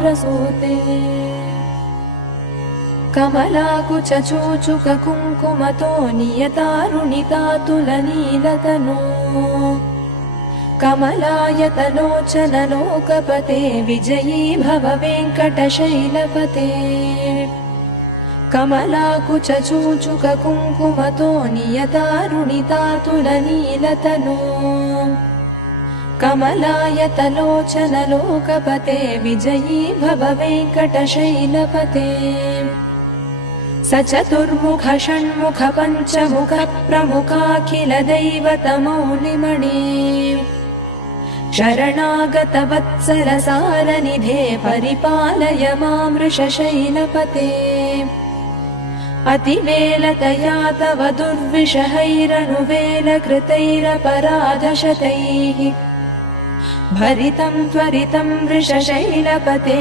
प्रसूते कमलाकुचूचुक कुङ्कुमतो नियतारुणितातुलनीलतनो कमलायतलोचन लोकपते विजयी भव वेङ्कटशैलपते कमलाकुचूचुक कुङ्कुमतो नियतारुणितातुलनीलतनो कमलायतलोचन लोकपते विजयी भव वेङ्कटशैलपते स चतुर्मुख षण्मुख पञ्चमुख प्रमुखाखिल दैवतमौलिमणे शरणागत वत्सल सारनिधे परिपालय मां वृषशैलपते अतिवेलतया तव दुर्विषहैरनुवेलकृतैरपराधशतैः भरितं त्वरितं वृषशैलपते